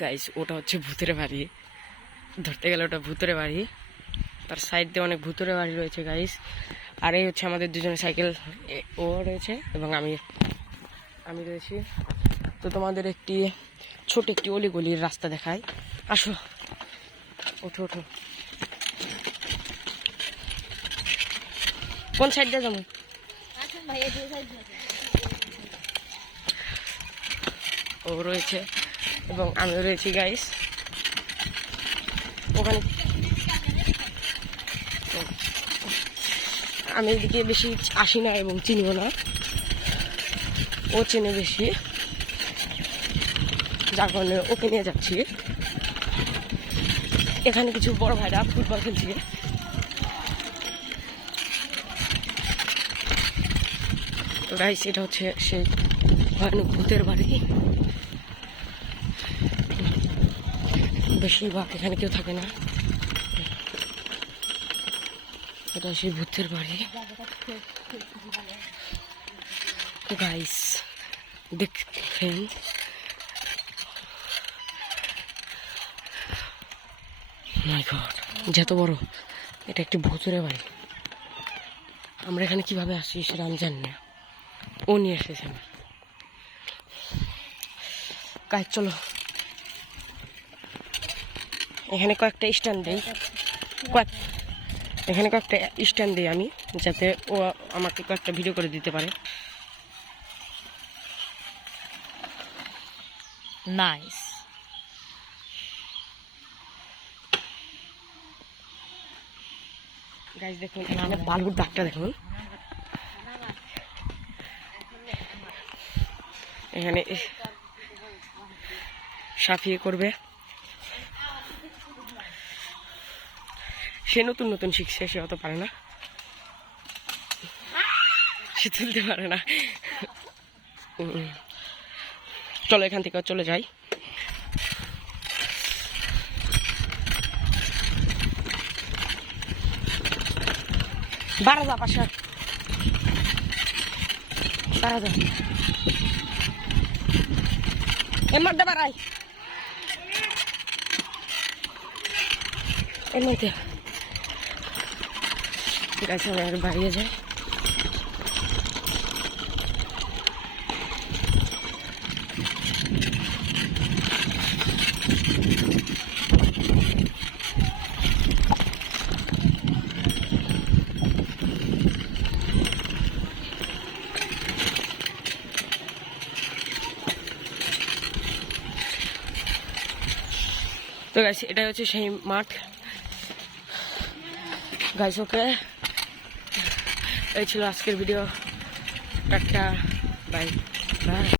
Guys ওটা হচ্ছে ভূতের বাড়ি, ধরতে গেলে ওটা ভূতের বাড়ি। তার সাইড দিয়ে অনেক ভূতের বাড়ি রয়েছে গাইস। আর এই হচ্ছে আমাদের দুজনের সাইকেল, ও রয়েছে এবং আমি রয়েছি। তো তোমাদের একটি ছোট একটি অলিগলির রাস্তা দেখায়, আসো ওঠো ওঠো। কোন সাইড দিয়ে যাবো? ও রয়েছে এবং আমিও রয়েছি গাইস ওখানে। আমি এদিকে বেশি আসি না এবং চিনিও না, ও চেনে বেশি, যার কারণে ওকে নিয়ে যাচ্ছি। এখানে কিছু বড় ভাইরা ফুটবল খেলছে। তো গাইস এটা হচ্ছে সেই ভয়ানক ভূতের বাড়ি। বেশিরভাগ এখানে কেউ থাকে না, এটা সেই ভূতের বাড়ি। তো গাইস দেখেন মাই গড, যত বড়, এটা একটি ভূতের বাড়ি। আমরা এখানে কিভাবে আসি সেটা আমি জানি না, ও নিয়ে এসেছে আমার। গাইস চলো এখানে কয়েকটা স্ট্যান্ড দিই, এখানে কয়েকটা স্ট্যান্ড দিই আমি, যাতে ও আমাকে কয়েকটা ভিডিও করে দিতে পারে। নাইস। গাইস দেখুন এখানে বালুর দাগটা দেখুন, এখানে সাফিয়ে করবে। সে নতুন নতুন শিখছে, সে অত পারে না, সে তুলতে পারে না। চলো এখান থেকে চলে যাই। বাড়া যা পাশা, বাড়া যা, এর মধ্যে বাড়াই, এর মধ্যে গাছ আমার বাড়িয়ে যায়। তো গাইস এটা হচ্ছে সেই মাঠ গাইস। ওকে এই ছিল আজকের ভিডিও, টাটা বাই বাই।